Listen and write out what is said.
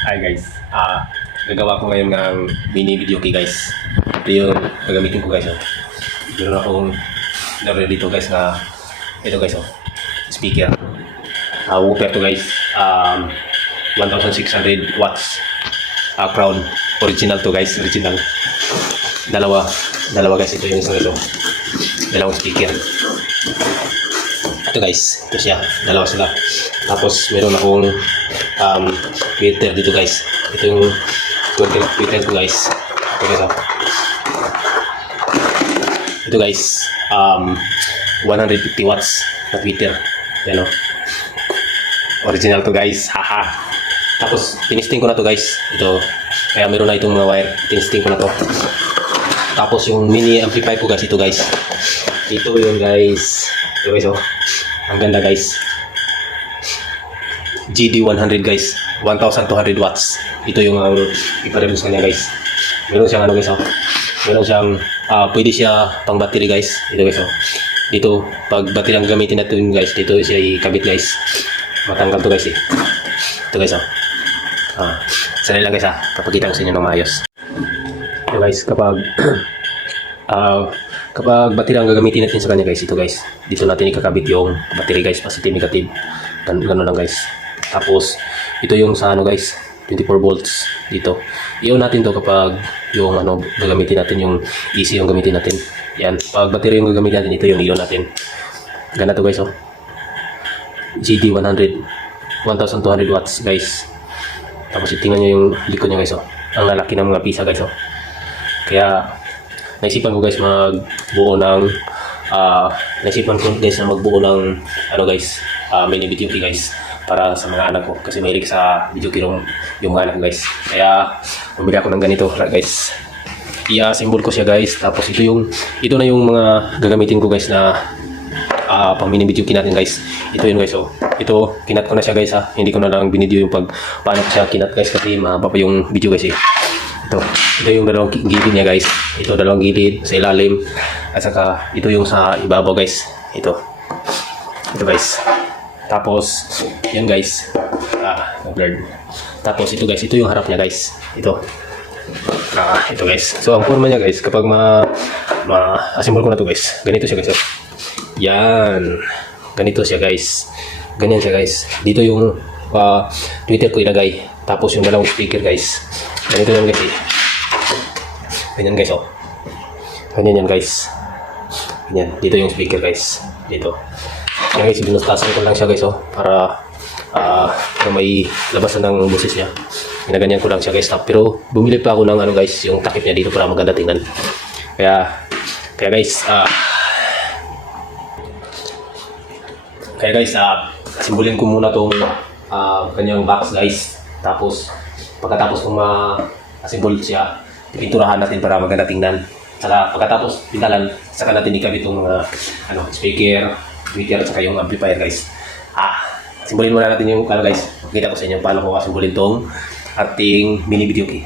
Hi guys, gagawa ko ngayon ng mini video key guys. Ito yung gagamitin ko guys. Meron akong daro dito guys na ito guys speaker. Woofer to guys. 1600 watts. Crown. Original to guys, original. Dalawa guys, ito yung isang ito. Dalawang speaker. Ito guys, ito siya, dalawa sila. Tapos meron akong filter dito guys. Ito yung filter ko guys. Ito guys Ito guys, 150 watts na filter. Yan o. Original to guys, haha. Tapos tinisting ko na to guys. Ito, kaya meron na itong mga wire. Tinisting ko na to. Tapos yung mini amplifier ko guys, ito guys. Ito yung guys. Ito guys ang ganda guys. GD100 guys, 1200 watts. Ito yung iparelos kanya guys. Meron siyang ano guys meron siyang pwede siya pang battery guys. Ito guys dito pag battery ang gamitin natin guys, dito siya ikabit guys. Matanggal to guys Ito guys sanay lang guys papakita ko sa inyo ng maayos. Ito guys kapag kapag battery ang gagamitin natin sa kanya guys, ito guys, dito natin ikakabit yung battery guys, positive negative. Ganun lang guys. Tapos ito yung sa ano guys, 24 volts dito. Iyon natin to kapag yung ano gagamitin natin, yung DC yung gamitin natin. Yan, pag battery yung gagamitin natin, ito yung iyon natin. Ganda to guys GD100 1200 watts guys. Tapos tingnan nyo yung likod niya guys ang lalaki ng mga pisa guys Kaya naisipan ko guys magbuo ng ano guys, mini video key guys para sa mga anak ko, kasi mahilig sa video key yung mga anak ko guys. Kaya bumili ako ng ganito guys. I-assemble ko siya guys. Tapos ito na yung mga gagamitin ko guys na pang mini video key natin guys. Ito yun guys ito kinat ko na siya guys hindi ko na lang binidyo yung paano ko siya kinat guys, kasi mahaba pa yung video guys Ito yung dalawang gilid niya guys. Ito dalawang gilid sa ilalim, at saka ito yung sa ibabaw guys. Ito guys. Tapos yan guys, blurred. Tapos ito guys, ito yung harap niya guys. Ito guys. So ang forma niya guys, kapag ma-assemble ko na to guys, ganito siya guys yan, ganito siya guys. Ganyan siya guys. Dito yung Twitter ko ilagay. Tapos yung dalawang speaker guys, ganito yan guys ganyan guys ganyan yan guys. Ganyan, dito yung speaker guys. Dito yan guys, binustasan ko lang siya guys para may labasan ng boses niya. Ginaganyan ko lang siya guys. Pero bumili pa ako ng ano guys, yung takip niya dito para maganda tingnan. Kaya guys asimbulin ko muna tong kanyang box guys. Tapos pagkatapos kung ma-assemble siya, pinturahan natin para maganda tingnan. Saka pagkatapos pintalan, saka natin ikabit itong speaker, tweeter, saka yung amplifier guys. Asimbulin muna natin yung guys. Pakita ko sa inyo paano ko asimbulin tong ating mini video key.